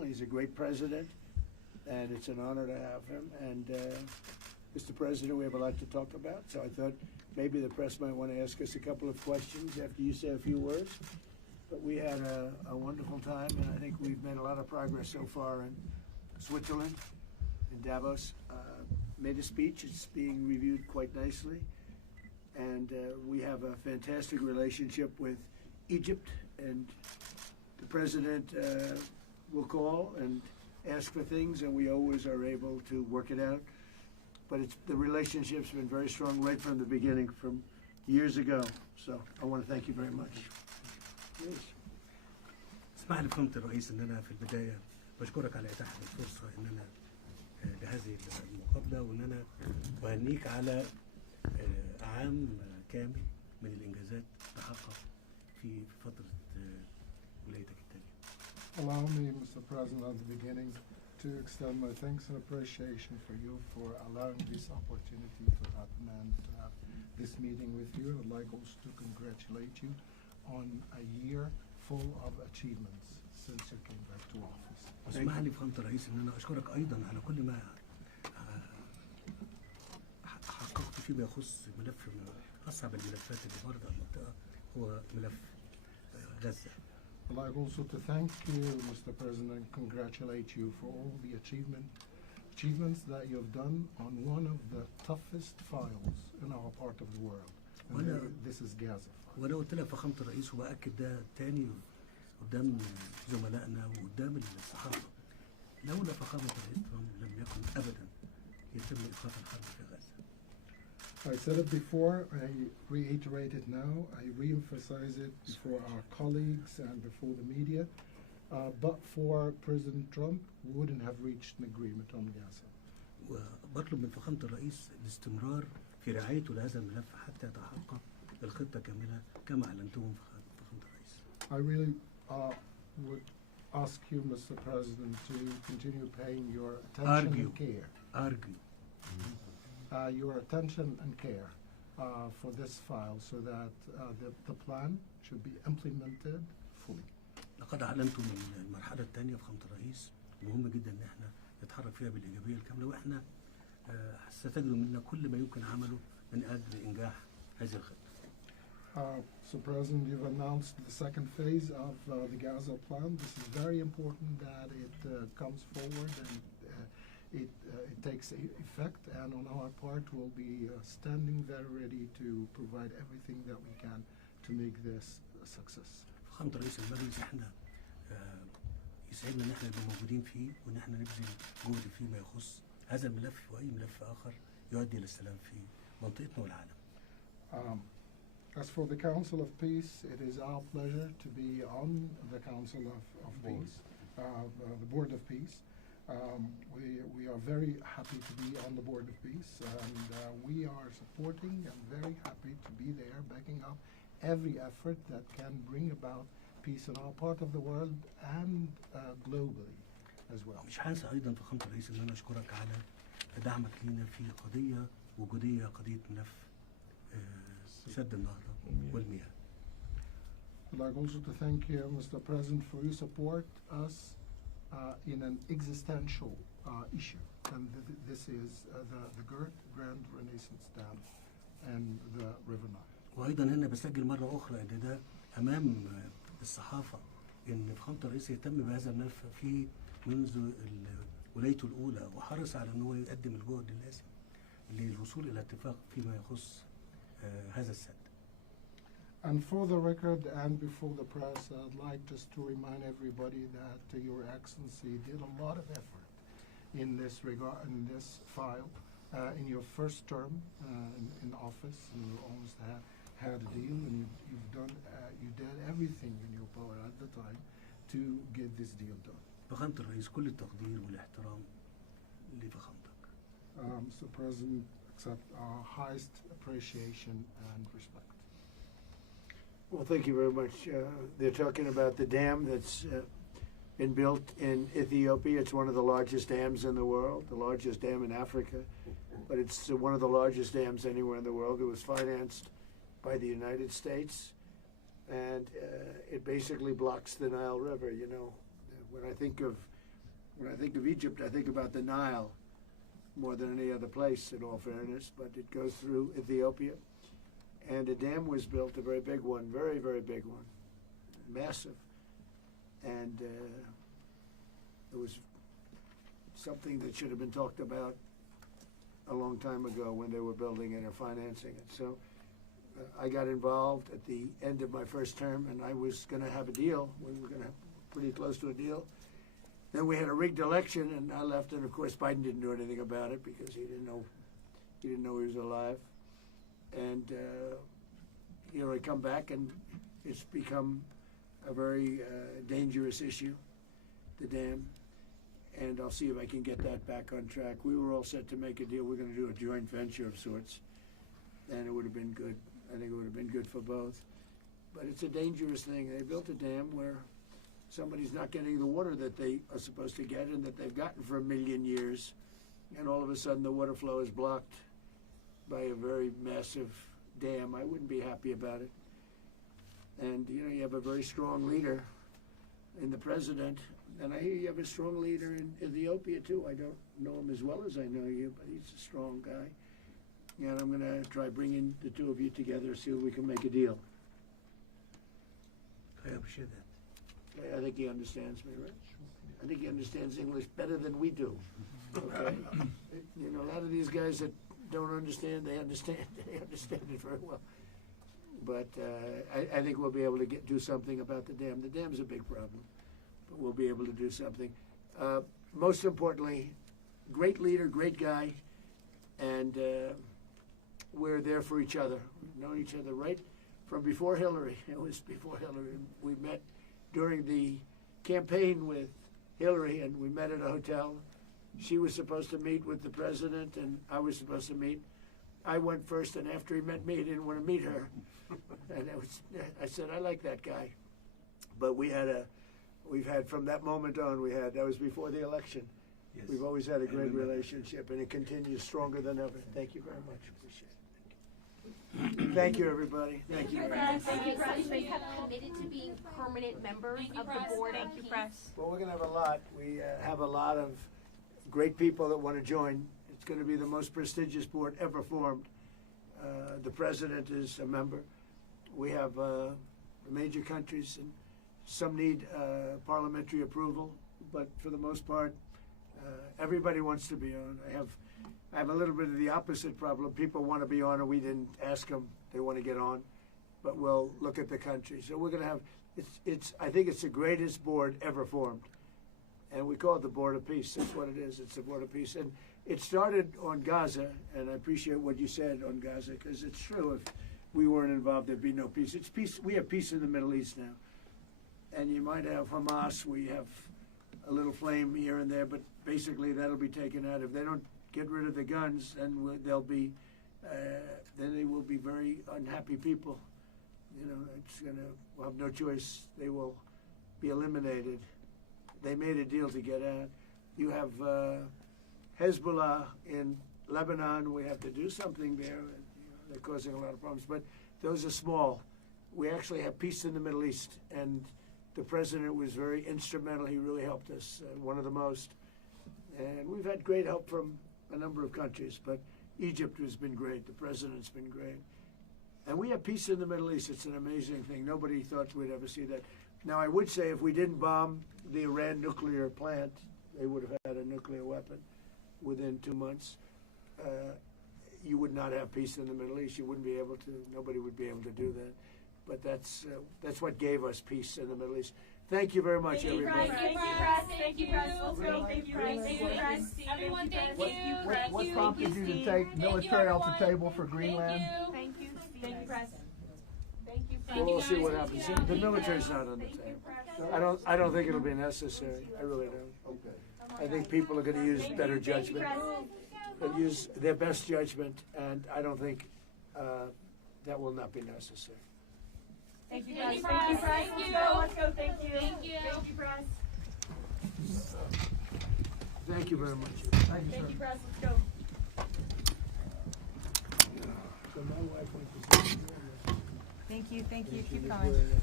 He's a great president, and it's an honor to have him. And Mr. President, we have a lot to talk about, so I thought maybe the press might want to ask us a couple of questions after you say a few words. But we had a wonderful time, and I think we've made a lot of progress so far in Switzerland, in Davos. Made a speech. It's being reviewed quite nicely. And we have a fantastic relationship with Egypt, and the president will call and ask for things, and we always are able to work it out. But the relationship's been very strong right from the beginning, from years ago. So I want to thank you very much. Yes. اسمح لي فهمت الرئيس ان انا في البدايه بشكرك على اتاحه الفرصه ان انا لهذه المقابله، وان انا اهنيك على عام كامل من الانجازات تحقق في فتره ولايتك الثانيه. Allow me, Mr. President, at the beginning to extend my thanks and appreciation for you for allowing this opportunity to happen and to have this meeting with you. I would like also to congratulate you on a year full of achievements since you came back to office. اسمح لي فهمت الرئيس ان انا اشكرك ايضا على كل ما حققت فيما يخص ملف من اصعب الملفات اللي مرت على المنطقه هو ملف غزه. I'd like also to thank you, Mr. President, and congratulate you for all the achievements that you have done on one of the toughest files in our part of the world. And this is Gaza. وانا قلت لك فخامه الرئيس وباكد ده تاني قدام زملائنا وقدام الصحافه، لولا فخامه الرئيس ترامب لم يكن ابدا يتم ايقاف الحرب في غزه. I said it before, I reiterate it now, I re-emphasize it before our colleagues and before the media. But for President Trump, we wouldn't have reached an agreement on Gaza. وبطلب من فخامه الرئيس الاستمرار في رعايته لهذا الملف حتى يتحقق الخطه كامله كما اعلنتهم فخامه الرئيس. I really would ask you, Mr. President, to continue paying your attention and care. Your attention and care for this file so that the plan should be implemented fully. لقد اعلنتم من المرحله الثانيه فخامه الرئيس مهم جدا ان احنا نتحرك فيها بالايجابيه الكامله، واحنا ستجدوا منا كل ما يمكن عمله من اجل انجاح هذه الخطه. So, President, you've announced the second phase of the Gaza plan. This is very important that it comes forward and it takes effect. And on our part, we'll be standing very ready to provide everything that we can to make this a success. فخامة رئيس المجلس احنا يسعدنا ان احنا نبقى موجودين فيه وان احنا نبذل جهد فيما يخص هذا الملف واي ملف اخر يؤدي للسلام في منطقتنا والعالم. As for the Council of Peace, it is our pleasure to be on the Council of Peace, the Board of Peace. We are very happy to be on the Board of Peace, and we are supporting and very happy to be there, backing up every effort that can bring about peace in our part of the world and globally as well. مش هنسى ايضا فخامة الرئيس ان انا اشكرك على دعمك لينا في قضية وجودية، قضية ملف سد النهضة والمياه. I'd like also to thank you, Mr. President, for your support us in an existential issue, and this is the Grand Renaissance Dam and the River Nile. وايضا هنا بسجل مرة اخرى ان ده امام الصحافة ان فخامة الرئيس يهتم بهذا الملف في منذ ولايته الاولى، وحرص على ان هو يقدم الجهد اللازم للوصول الى اتفاق فيما يخص هذا السد. And for the record and before the press, I'd like just to remind everybody that Your Excellency did a lot of effort in this regard, in this file, in your first term in office. You almost had a deal, and you did everything in your power at the time to get this deal done. فخامة الرئيس كل التقدير والاحترام لفخامتك. Mr. President, accept our highest appreciation and respect. Well, thank you very much. They're talking about the dam that's been built in Ethiopia. It's one of the largest dams in the world, the largest dam in Africa, but it's one of the largest dams anywhere in the world. It was financed by the United States, and it basically blocks the Nile River. You know, when I think of when I think of Egypt, I think about the Nile more than any other place, in all fairness, but it goes through Ethiopia. And a dam was built, a very big one, very, very big one, massive. And it was something that should have been talked about a long time ago when they were building it or financing it. So I got involved at the end of my first term, and I was going to have a deal. We were going to have pretty close to a deal. Then we had a rigged election, and I left, and of course Biden didn't do anything about it because he didn't know he was alive. And I come back, and it's become a very dangerous issue, the dam. And I'll see if I can get that back on track. We were all set to make a deal. We're going to do a joint venture of sorts, and it would have been good. I think it would have been good for both. But it's a dangerous thing. They built a dam where somebody's not getting the water that they are supposed to get and that they've gotten for 1 million years, and all of a sudden the water flow is blocked by a very massive dam. I wouldn't be happy about it. And you have a very strong leader in the president, and I hear you have a strong leader in Ethiopia too. I don't know him as well as I know you, but he's a strong guy. And I'm going to try bringing the two of you together, see if we can make a deal. I appreciate that. I think he understands me, right? I think he understands English better than we do. Okay? A lot of these guys that don't understand, they understand it very well. But I think we'll be able to do something about the dam. The dam's a big problem, but we'll be able to do something. Most importantly, great leader, great guy, and we're there for each other. We've known each other right from before Hillary. It was before Hillary. We met during the campaign with Hillary, and we met at a hotel. She was supposed to meet with the president, and I was supposed to meet. I went first, and after he met me, he didn't want to meet her. And I said, I like that guy. But we've had from that moment on, that was before the election. Yes. We've always had a great relationship, and it continues stronger than ever. Thank you very much. Appreciate it. Thank you, everybody. Thank you. Thank you, Press. You have committed to being permanent members of the board. Thank you, Press. Well, we're going to have a lot. We have a lot of great people that want to join. It's going to be the most prestigious board ever formed. The president is a member. We have major countries, and some need parliamentary approval, but for the most part, everybody wants to be on. I have a little bit of the opposite problem. People want to be on, and we didn't ask them. They want to get on, but we'll look at the country. So we're going to have. I think it's the greatest board ever formed, and we call it the Board of Peace. That's what it is. It's the Board of Peace, and it started on Gaza. And I appreciate what you said on Gaza, because it's true. If we weren't involved, there'd be no peace. It's peace. We have peace in the Middle East now, and you might have Hamas. We have a little flame here and there, but basically that'll be taken out. If they don't get rid of the guns, then then they will be very unhappy people. We'll have no choice. They will be eliminated. They made a deal to get out. You have Hezbollah in Lebanon. We have to do something there. They're causing a lot of problems, but those are small. We actually have peace in the Middle East, and the president was very instrumental. He really helped us, one of the most. And we've had great help from a number of countries, but Egypt has been great. The president's been great. And we have peace in the Middle East. It's an amazing thing. Nobody thought we'd ever see that. Now, I would say if we didn't bomb the Iran nuclear plant, they would have had a nuclear weapon within 2 months. You would not have peace in the Middle East. You wouldn't be able to. Nobody would be able to do that. But that's what gave us peace in the Middle East. Thank you very much, everybody. Thank you, Press. Thank you, Press. Let's go. Thank you, Press. Thank you, Press. Everyone, thank you. What prompted you to take military off the table for Greenland? Thank you. Thank you, Press. Thank you. We'll see what happens. The military's not on the table. I don't think it'll be necessary. I really don't. Okay. I think people are going to use better judgment. They'll use their best judgment, and I don't think that will not be necessary. Thank you, Press. Thank you, Press. Let's go. Thank you. Thank you. Thank you, Press. Thank you very much. Thank you, Press. Let's go. So my wife went to see Thank you. Keep she was going. wearing a